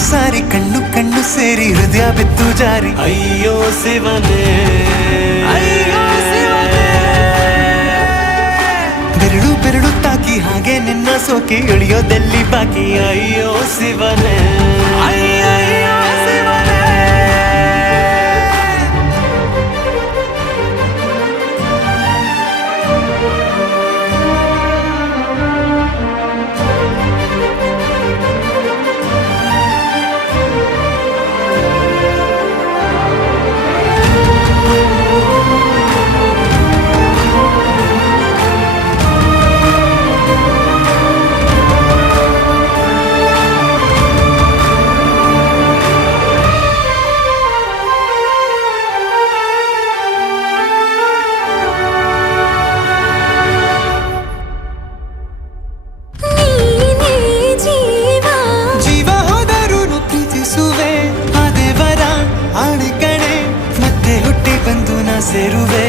ಸಾರಿ ಕಣ್ಣು ಕಣ್ಣು ಸೇರಿ ಹೃದಯ ಬಿತ್ತು ಜಾರಿ ಅಯ್ಯೋ ಶಿವನೇ ಬೆರಳು ಬೆರಳು ತಾಕಿ ಹಾಗೆ ನಿನ್ನ ಸೋಕಿ ಇಳಿಯೋದೆಲ್ಲಿ ಬಾಕಿ ಅಯ್ಯೋ ಶಿವನೇ ಆಣೆ ಕಣೆ ಮತ್ತೆ ಹುಟ್ಟಿ ಬಂದು ನಾ ಸೇರುವೆ